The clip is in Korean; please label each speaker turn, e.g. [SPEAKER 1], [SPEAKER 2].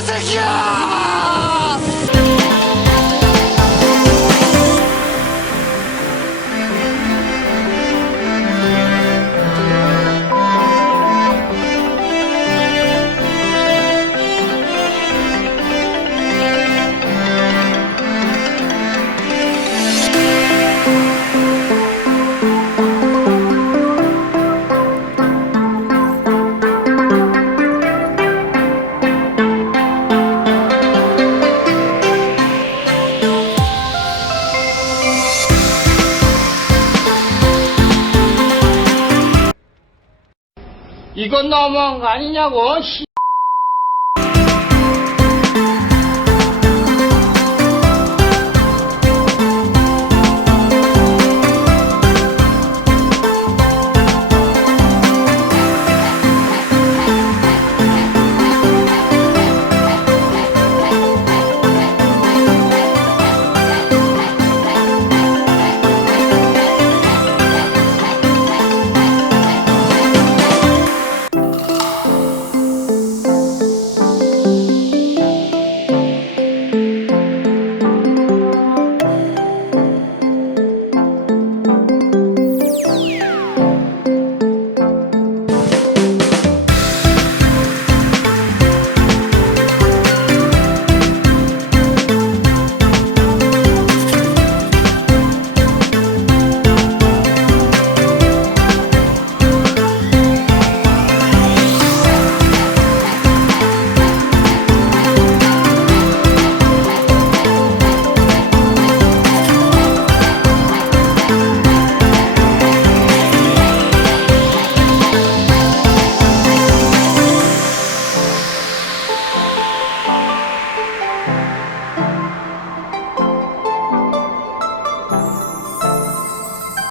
[SPEAKER 1] 这是你啊！ 이건 너무한 거 아니냐고, 씨. Bye.